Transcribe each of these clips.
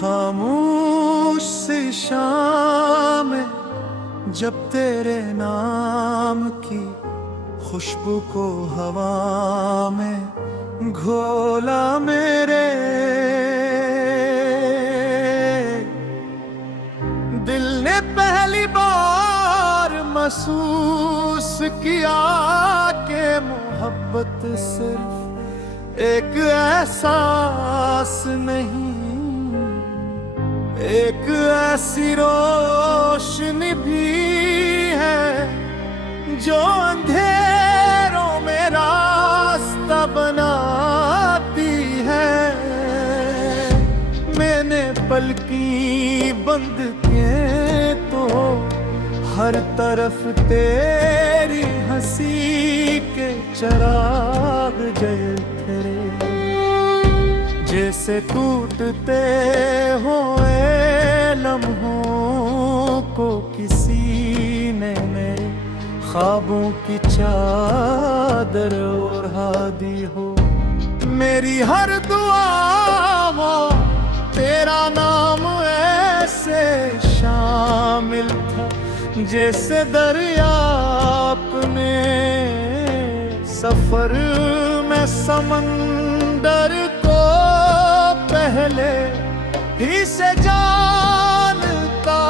खामोश सी शाम में जब तेरे नाम की खुशबू को हवा में घोला मेरे दिल ने पहली बार महसूस किया कि मोहब्बत सिर्फ एक एहसास नहीं, एक ऐसी रोशनी भी है जो अंधेरों में रास्ता बनाती है। मैंने पलकी बंद किए तो हर तरफ तेरी हंसी के चिराग जल तेरे जैसे टूटते हुए लम्हों को किसी ने मेरे ख्वाबों की चादर ओढ़ा दी हो। मेरी हर दुआ हो तेरा नाम ऐसे शामिल था जैसे दरिया अपने सफर में समंदर को पहले ही से जानता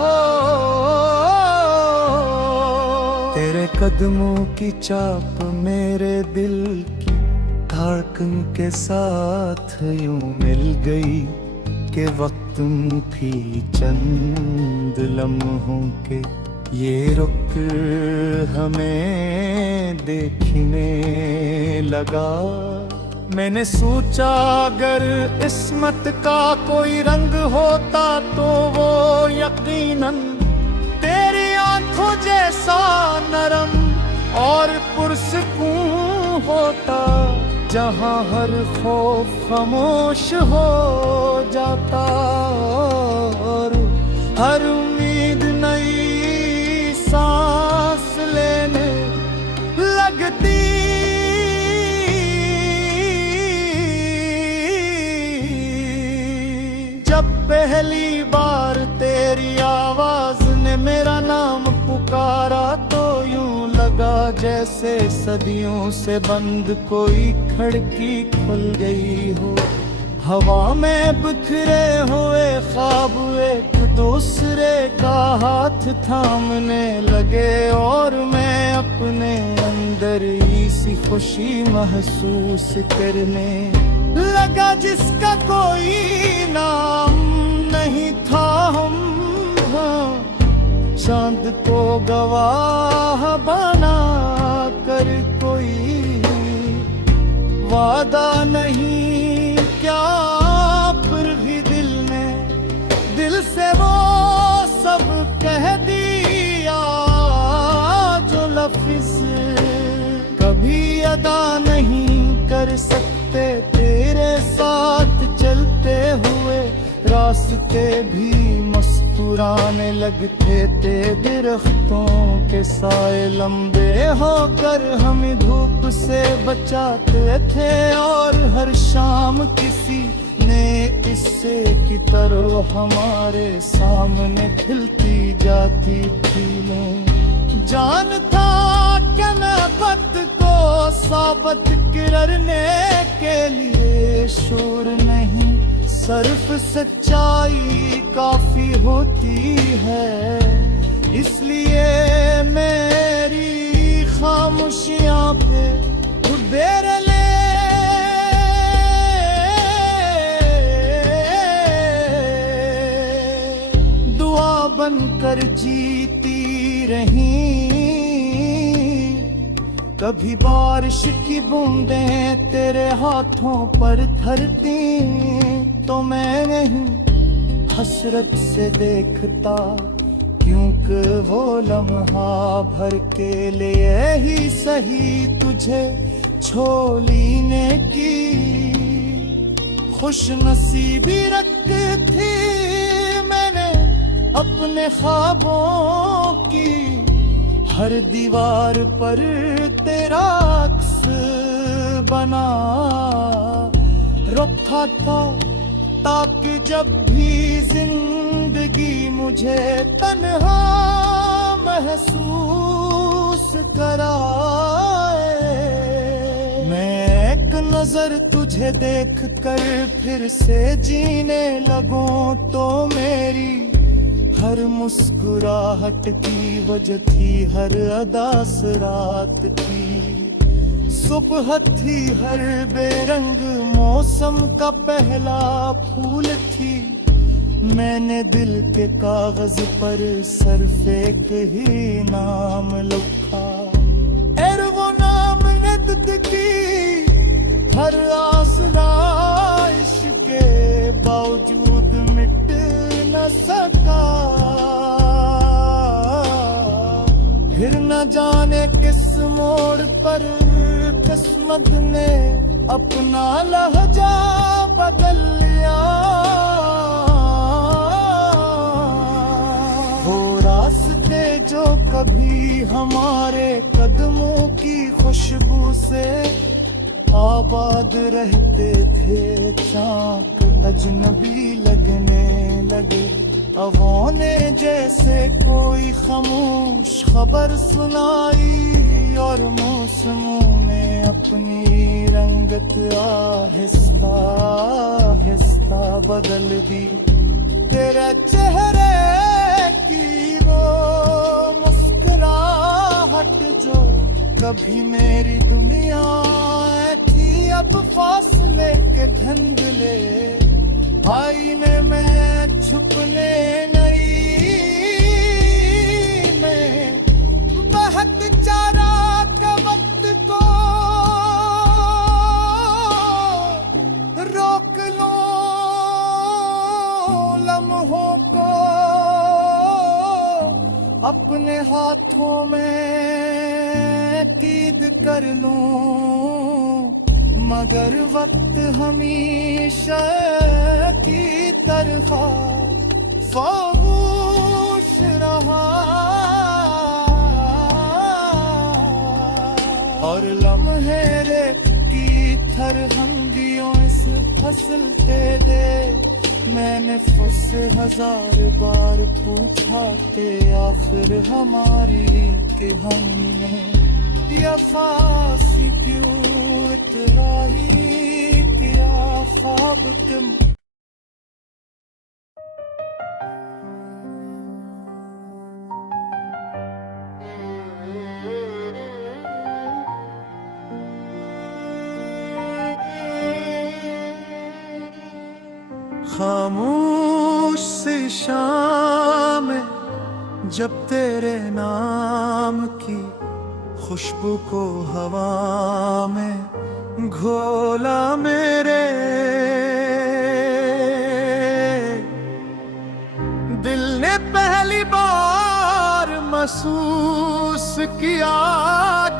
हो। तेरे कदमों की चाप मेरे दिल की धड़कन के साथ यूं मिल गई कि वक्त मुखी चंद लम्हों के ये रुक हमें देखने लगा। मैंने सोचा अगर इस्मत का कोई रंग होता तो वो यकीनन तेरी आंखों जैसा नरम और पुरसकून होता, जहां हर खौफ खामोश हो जाता और हर उम्मीद नई सांस लेने लगती। जब पहली बार तेरी आवाज ने मेरा नाम पुकारा तो यूं लगा जैसे सदियों से बंद कोई खिड़की खुल गई हो। हवा में बिखरे हुए ख्वाब एक दूसरे का हाथ थामने लगे और मैं अपने अंदर इसी खुशी महसूस करने लगा जिसका कोई नाम नहीं था। हम चांद को गवाह बना कर कोई वादा नहीं क्या, फिर भी दिल ने दिल से वो सब कह दिया जो लफ्ज़ कभी अदा नहीं कर सकते। तेरे साथ चलते हुए रास्ते भी मुस्कुराने लगते थे, दरख्तों के साए लंबे होकर हमें धूप से बचाते थे और हर शाम किसी ने इससे की तरह हमारे सामने खिलती जाती थी। मैं जानता कि मैं वक्त को साबित करने के लिए शूर नहीं, सिर्फ सच्चाई काफी होती है। इसलिए मेरी खामोशियां पे देर ले दुआ बनकर जीती रही। कभी बारिश की बूंदें तेरे हाथों पर थरती तो मैं नहीं हसरत से देखता, क्योंकि वो लम्हा भर के लिए ही सही तुझे छोड़ने की खुश नसीबी रखती थी। मैंने अपने ख्वाबों की हर दीवार पर तेरा अक्स बना रखा था ताकि जब भी जिंदगी मुझे तन्हा महसूस कराए, मैं एक नजर तुझे देख कर फिर से जीने लगूं तो मेरी हर मुस्कुराहट की वजह थी हर अदास रात की। सुबह थी हर बेरंग मौसम का पहला फूल थी, मैंने दिल के कागज पर सिर्फ एक ही नाम लिखा। और वो नाम नद की हर आसरा इश्क के बावजूद मिट न सका। फिर न जाने किस मोड़ पर किस्मत ने अपना लहजा बदल लिया। वो रास्ते जो कभी हमारे कदमों की खुशबू से आबाद रहते थे, चाक अजनबी लगने लगे। हवाओं ने जैसे कोई खामोश खबर सुनाई और मौसमों ने अपनी रंगत आहिस्ता आहिस्ता बदल दी। तेरे चेहरे की वो मुस्कुराहट जो कभी मेरी दुनिया थी, अब फासले के धंधले आईने में छुपने नहीं में बहत चारा के वक्त को रोक लो, लम्हों को अपने हाथों में कैद कर लूं, मगर वक्त हमेशा की तरह खामोश रहा। और लम्हे रेत की तरहंगियों इस फसल के दे, मैंने फुस्से हजार बार पूछा थे आखिर हमारी कि हमने ये फांसी क्यों इतराही किया ख्वाब तुम। खामोश सी शाम जब तेरे नाम की खुशबू को हवा में घोला मेरे दिल ने पहली बार महसूस किया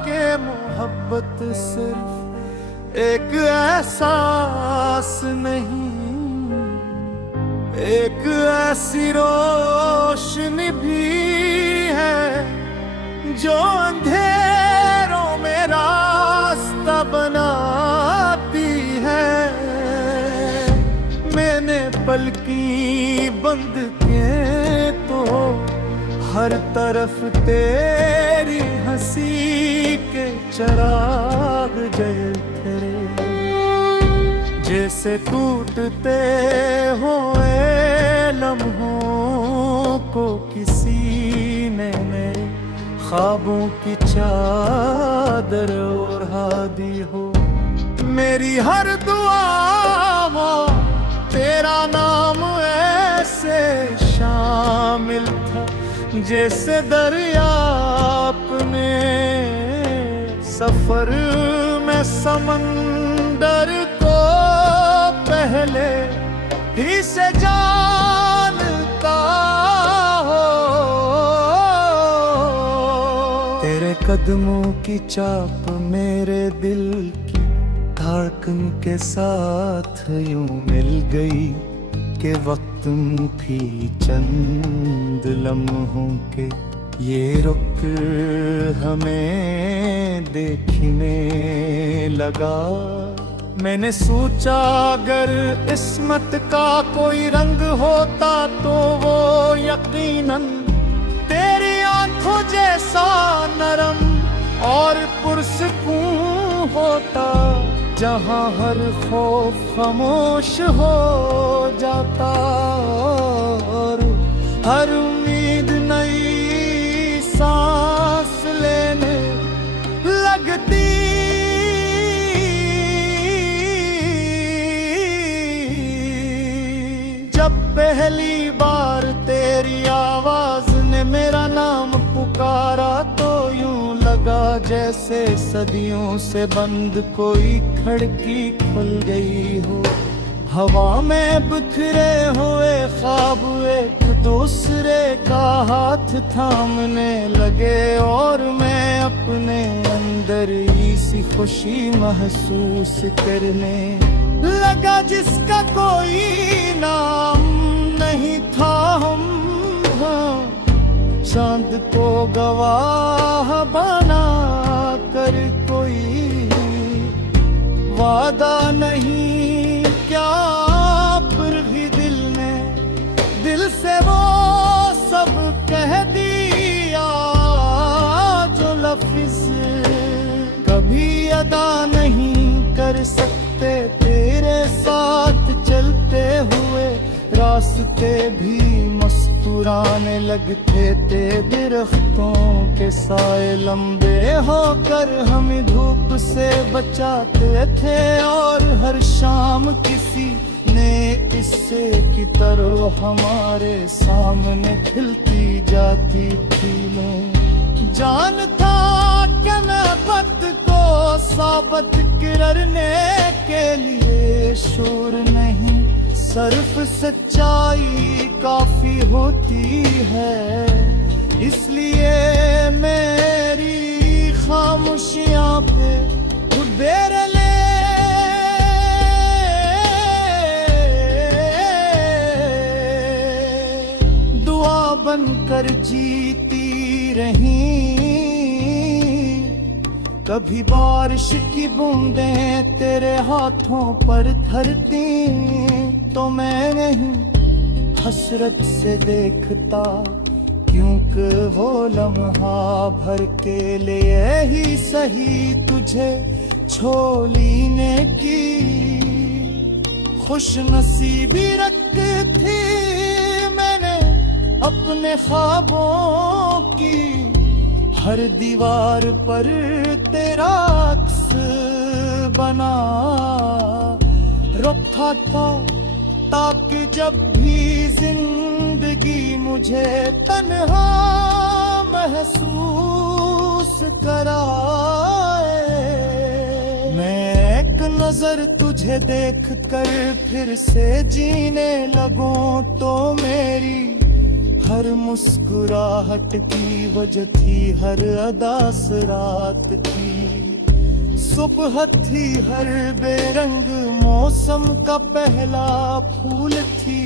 कि मोहब्बत सिर्फ एक एहसास नहीं, एक ऐसी रोशनी भी है जो अंधेरों में रास्ता बनाती है। मैंने पलकी बंद किए तो हर तरफ तेरी हंसी के चिराग जल थे, जैसे टूटते हुए लम्हों को किसी ने मेरे ख्वाबों की चादर ओढ़ा दी हो। मेरी हर दुआ हो तेरा नाम ऐसे शामिल था, जैसे दरिया अपने सफर में समंदर को पहले ही से जानता हो। तेरे कदमों की चाप मेरे दिल की धड़कन के साथ यूं मिल गई कि वक्त थी चंद लम्हों के ये रुक हमें देखने लगा। मैंने सोचा अगर इस्मत का कोई रंग होता तो वो यकीनन तेरी आंखों जैसा नरम और पुरसकून होता, जहां हर खौफ खामोश हो जाता और हर उम्मीद नई सांस लेने लगती। जब पहली बार तेरी आवाज ने मेरा नाम पुकारा तो यूं लगा जैसे सदियों से बंद कोई खिड़की खुल गई हो। हवा में बिखरे हुए ख्वाब एक दूसरे का हाथ थामने लगे और मैं अपने अंदर सी खुशी महसूस करने लगा जिसका कोई नाम नहीं था। हम चांद को गवाह बना कर कोई वादा नहीं क्या, फिर भी दिल से वो सब कह दिया जो लफ्ज़ कभी अदा नहीं कर सकते। तेरे साथ चलते हुए रास्ते भी मुस्कुराने लगते थे, दरख्तों के साए लंबे होकर हमें धूप से बचाते थे और हर शाम किसी ने किस्से की तरह हमारे सामने खिलती जाती थी। मैं जानता कि नफ़रत को साबित करने के लिए शोर नहीं, सिर्फ सच्चाई काफी होती है। इसलिए मेरी खामोशियां पे देर ले दुआ बनकर जीती रही। कभी बारिश की बूंदें तेरे हाथों पर थरती तो मैं नहीं हसरत से देखता, क्योंकि वो लम्हा भर के लिए ही सही तुझे छोड़ने की खुश नसीबी रखी मैंने अपने ख्वाबों की। हर दीवार पर तेरा अक्स बना रखा था ताकि जब भी जिंदगी मुझे तन्हा महसूस कराए, मैं एक नजर तुझे देख कर फिर से जीने लगूं तो मेरी हर मुस्कुराहट की वजह थी, हर अदास रात की सुबह थी, हर बेरंग मौसम का पहला फूल थी।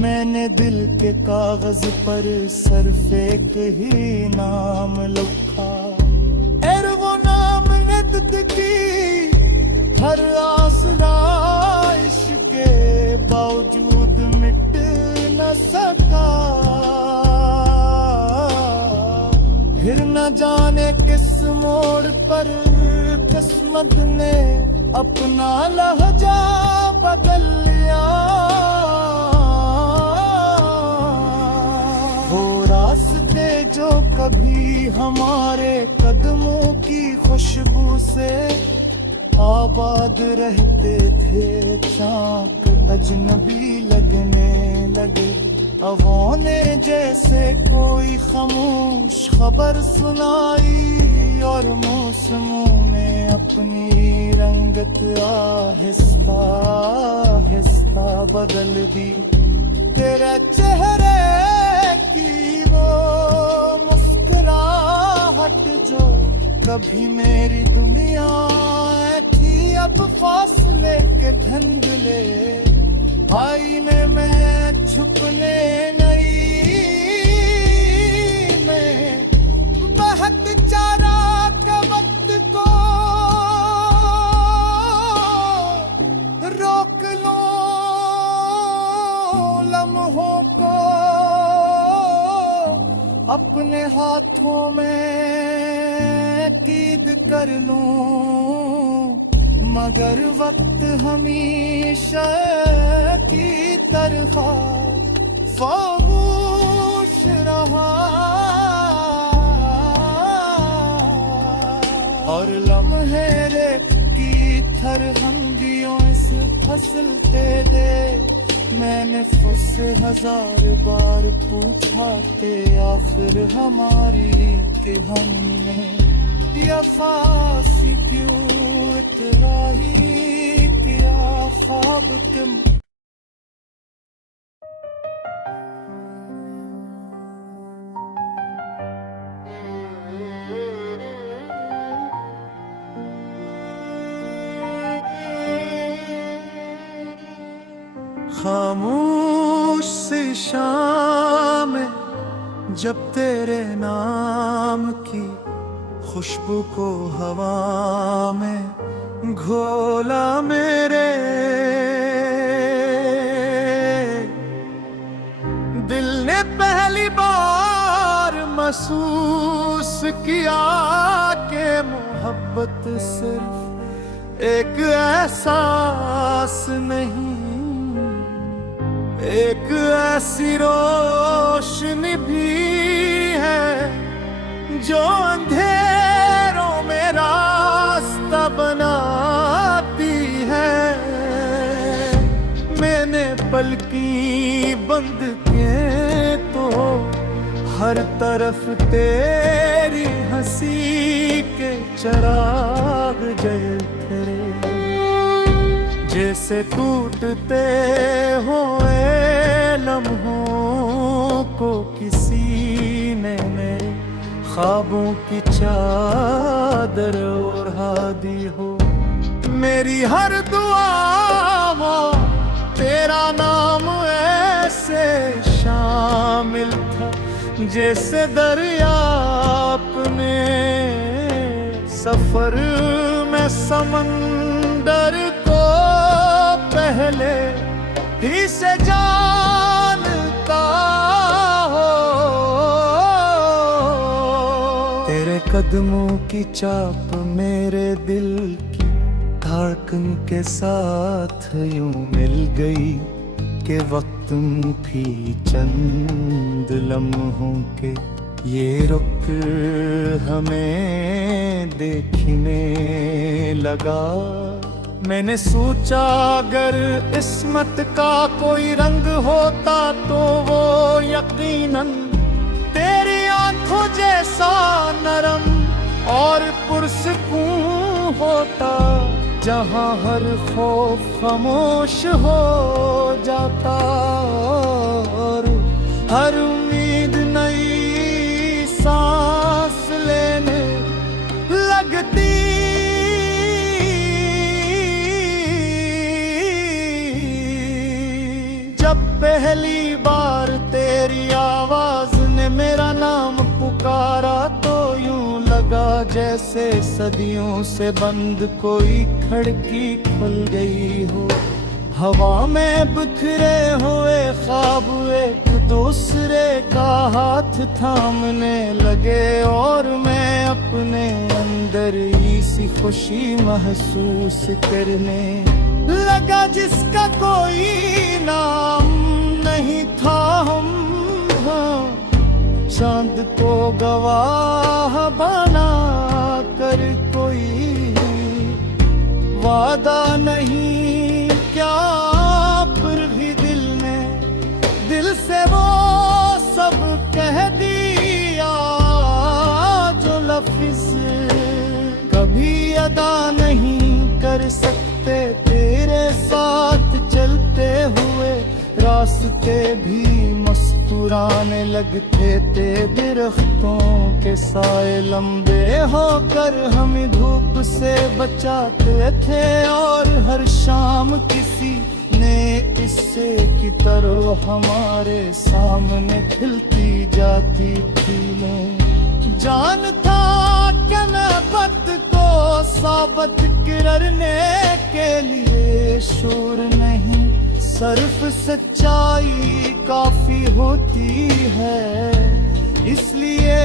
मैंने दिल के कागज पर सिर्फ एक ही नाम लिखा, और वो नाम नद की हर आसरा इश्क के बावजूद मिट न सका। फिर न जाने किस मोड़ पर किस्मत ने अपना लहजा बदल लिया। वो रास्ते जो कभी हमारे कदमों की खुशबू से आबाद रहते थे, चाक अजनबी लगने लगे। हवाओं ने जैसे कोई खामोश खबर सुनाई और मौसमों ने अपनी रंगत आहिस्ता आहिस्ता बदल दी। तेरे चेहरे की वो मुस्कुराहट जो कभी मेरी दुनिया थी, अब फासले के धंधले आईने में छुपने नहीं। मैं बहत चारा के वक्त को अपने हाथों में कीद कर लूं, मगर वक्त हमेशा की तरह खामोश रहा, और लम्हे रेत की थरहंगियों इस फसल पे दे। मैंने फुस हजार बार पूछा ते आखिर हमारी कि हमने या फांसी क्यों इतराही किया ख्वाब तुम। खामोश सी शाम जब तेरे नाम की खुशबू को हवा में घोला मेरे, दिल ने पहली बार महसूस किया कि मोहब्बत सिर्फ एक एहसास नहीं, एक ऐसी रोशनी भी है जो अंधेरों में रास्ता बनाती है। मैंने पलकी बंद किए तो हर तरफ तेरी हंसी के चिराग जल थे, जैसे टूटते हुए लम्हों को किसी ने मेरे ख्वाबों की चादर ओढ़ा दी हो। मेरी हर दुआ हो तेरा नाम ऐसे शामिल था, जैसे दरिया अपने सफर में समंदर को पहले ही से जानता हो। तेरे कदमों की चाप मेरे दिल की धड़कन के साथ यूं मिल गई कि वक्त भी चंद लम्हों के ये रुक हमें देखने लगा। मैंने सोचा अगर इस्मत का कोई रंग होता तो वो यकीनन तेरी आंखों जैसा नरम और पुरसकून होता, जहां हर खौफ खामोश हो जाता और हर उम्मीद नई सांस लेने लगती। जब पहली बार तेरी आवाज ने मेरा नाम पुकारा तो यूं लगा जैसे सदियों से बंद कोई खिड़की खुल गई हो। हवा में बिखरे हुए ख्वाब एक दूसरे का हाथ थामने लगे और मैं अपने अंदर इसी खुशी महसूस करने लगा जिसका कोई नाम नहीं था। हम चांद को गवाह बना कर कोई वादा नहीं क्या, फिर भी दिल ने दिल से वो सब कह दिया जो लफ्ज़ कभी अदा नहीं कर सकते। तेरे साथ चलते हुए रास्ते भी मुस्कुराने लगते थे, दरख्तों के साए लंबे होकर हमें धूप से बचाते थे और हर शाम किसी नए किस्से की तरह हमारे सामने खिलती जाती थी। जानता कि मैं वक्त को साबित करने के लिए शूर नहीं, सिर्फ सच्चाई काफी होती है। इसलिए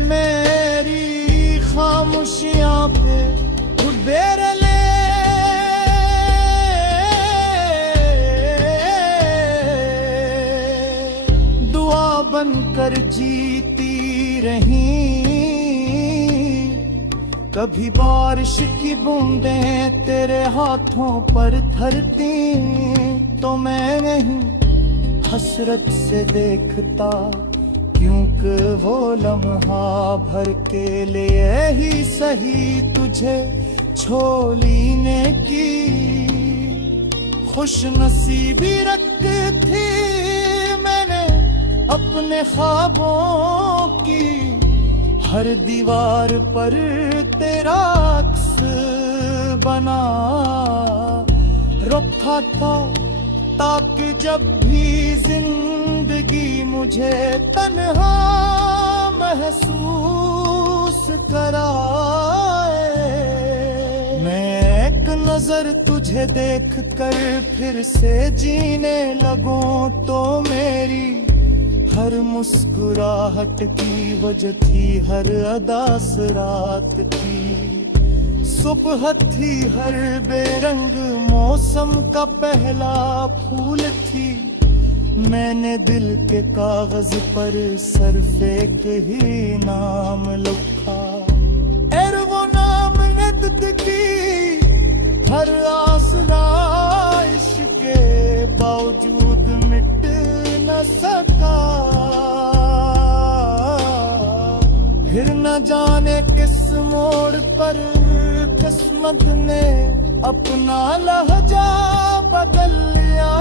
मेरी खामोशियां पे खुद बेरे ले। दुआ बनकर जीती रही, कभी बारिश की बूंदें तेरे हाथों पर धरती तो मैं नहीं हसरत से देखता, क्योंकि वो लम्हा भर के लिए ही सही तुझे छोलीने की खुश नसीबी रखी मैंने अपने ख्वाबों की। हर दीवार पर तेरा अक्स बना रखा था, ताकि जब भी जिंदगी मुझे तन्हा महसूस कराए, मैं एक नजर तुझे देख कर फिर से जीने लगूं तो मेरी हर मुस्कुराहट की वजह थी हर अदास रात की। सुबह थी हर बेरंग मौसम का पहला फूल थी, मैंने दिल के कागज पर सिर्फ एक ही नाम लिखा। और वो नाम नद की हर आसरा इश्क के बावजूद मिट न सका। फिर न जाने किस मोड़ पर किस्मत ने अपना लहजा बदल लिया।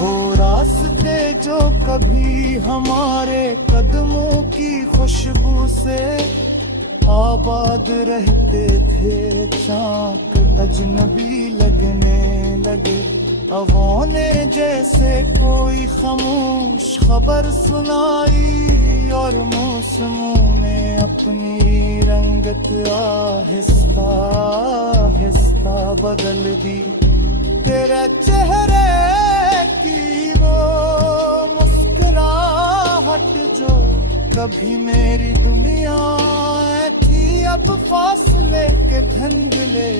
वो रास्ते जो कभी हमारे कदमों की खुशबू से आबाद रहते थे, चाक अजनबी लगने लगे। हवाओं ने जैसे कोई खामोश खबर सुनाई और मौसमों ने अपनी रंगत आहिस्ता आहिस्ता बदल दी। तेरे चेहरे की वो मुस्कुराहट जो कभी मेरी दुनिया थी, अब फासले के धंधले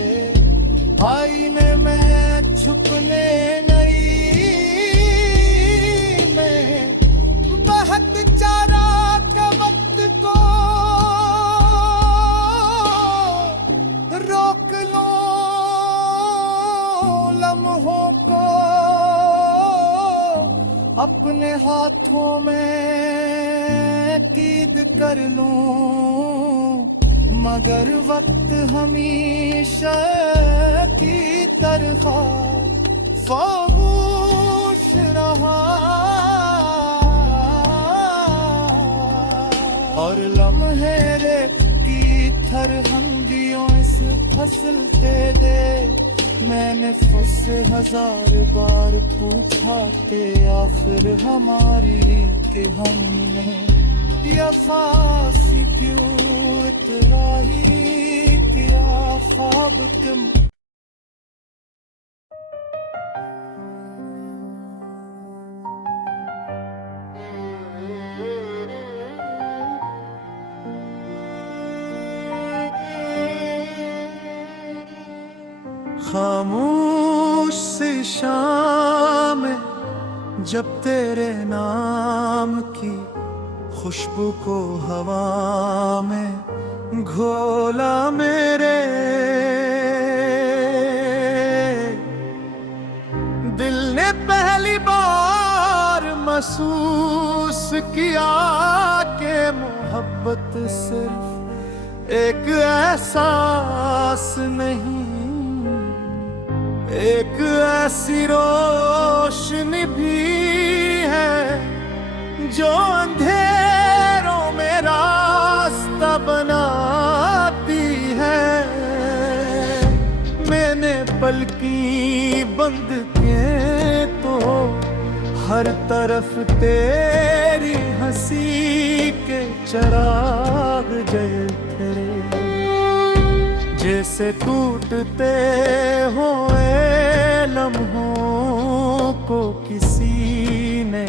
आईने में छुपने नहीं। मैं बहत चारा का वक्त को रोक लो, लम्हों को अपने हाथों में कैद कर लूं, मगर वक्त हमेशा की तरह खामोश रहा। और लम्हे की तरहंगियों इस फसल पे दे, मैंने उससे 1000 बार पूछा कि आखिर हमारी कि हमने ये फांसी क्यों इतराही किया ख्वाब तुम। खामोश सी शाम जब तेरे नाम की खुशबू को हवा में घोला मेरे दिल ने पहली बार महसूस किया कि मोहब्बत सिर्फ एक एहसास नहीं, एक ऐसी रोशनी भी है जो अंधेरों में रास्ता बनाती है। मैंने पलकी बंद किए तो हर तरफ तेरी हंसी के चिराग जल तेरे जैसे टूटते हुए लम्हों को किसी ने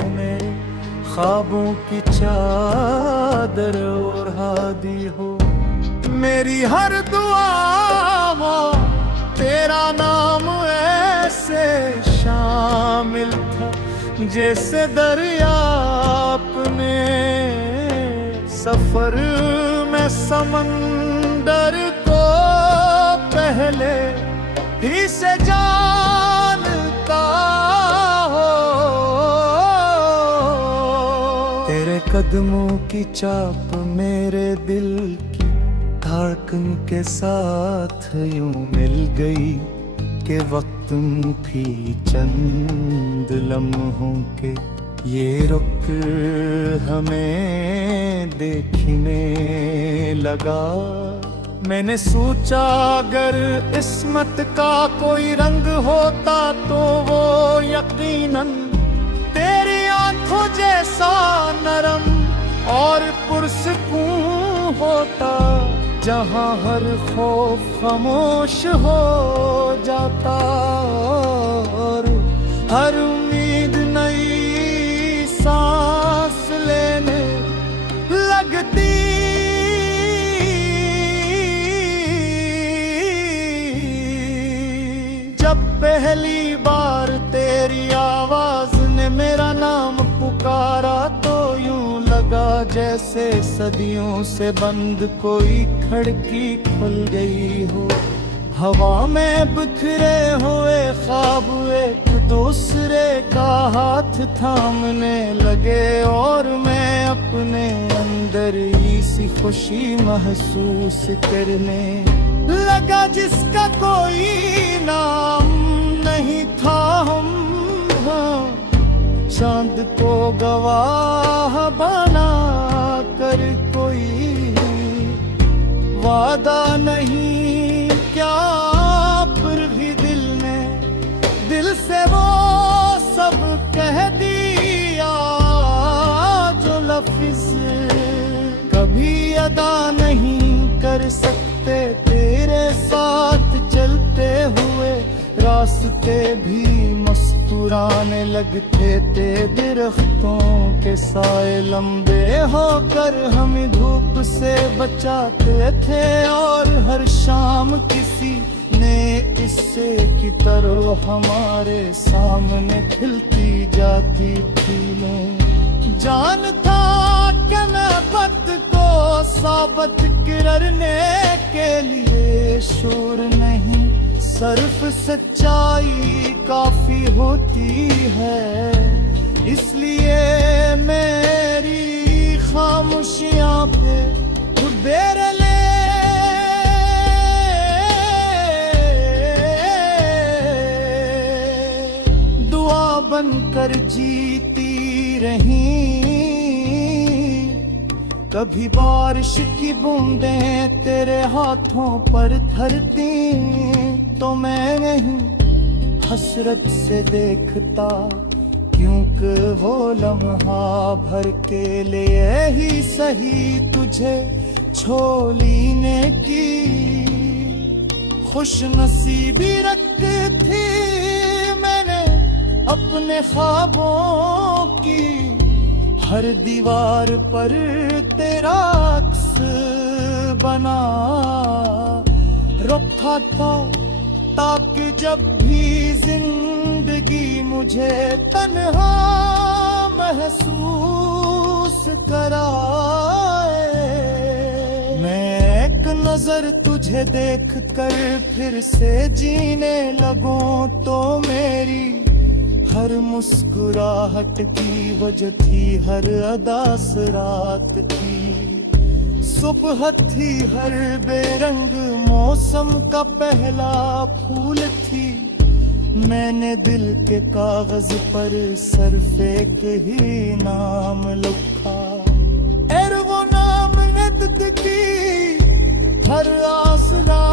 ख्वाबों की चादर ओढ़ा दी हो। मेरी हर दुआ वो तेरा नाम ऐसे शामिल था, जैसे दरिया अपने सफर में समंदर को पहले ही से जानता हो। तेरे कदमों की चाप मेरे दिल की धड़कन के साथ यूं मिल गई कि वक्त मुखी चंद लम्हों के ये रुक हमें देखने लगा। मैंने सोचा अगर किस्मत का कोई रंग होता तो वो यकीनन तेरी आंखों जैसा नरम और पुरसकून होता, जहां हर खौफ खामोश हो जाता और हर उम्मीद नई सांस लेने लगती। जब पहली बार तेरी आवाज ने मेरा नाम पुकारा तो यूं लगा जैसे सदियों से बंद कोई खिड़की खुल गई हो। हवा में बिखरे हुए ख्वाब एक दूसरे का हाथ थामने लगे और मैं अपने अंदर सी खुशी महसूस करने लगा जिसका कोई नाम नहीं था। हम चांद को गवाह बना कर कोई वादा नहीं क्या, फिर भी दिल से वो सब कह दिया जो लफ्ज़ कभी अदा नहीं कर सकते। तेरे साथ चलते हुए रास्ते भी मुस्कुराने लगते थे, दरख्तों के साए लंबे होकर हमें धूप से बचाते थे और हर शाम किसी ने इससे की तरह हमारे सामने खिलती जाती थी। जानता कि मैं पत को साबित करने के लिए शूर नहीं, सिर्फ सच्चाई काफी होती है। इसलिए मेरी खामोशियां पे देर ले दुआ बनकर जीती रही। कभी बारिश की बूंदें तेरे हाथों पर धरती तो मैं नहीं हसरत से देखता, क्योंकि वो लम्हा भर के लिए ही सही तुझे छोड़ने की खुश नसीबी रखी थी। मैंने अपने ख्वाबों की हर दीवार पर तेरा अक्स बना रखा था, ताकि जब भी जिंदगी मुझे तन्हा महसूस कराए, मैं एक नजर तुझे देख कर फिर से जीने लगूं तो मेरी हर मुस्कुराहट की वजह थी हर अदास रात की। सुबह थी हर बेरंग मौसम का पहला फूल थी। मैंने दिल के कागज पर सिर्फ एक ही नाम लिखा, और वो नाम नद की हर आसरा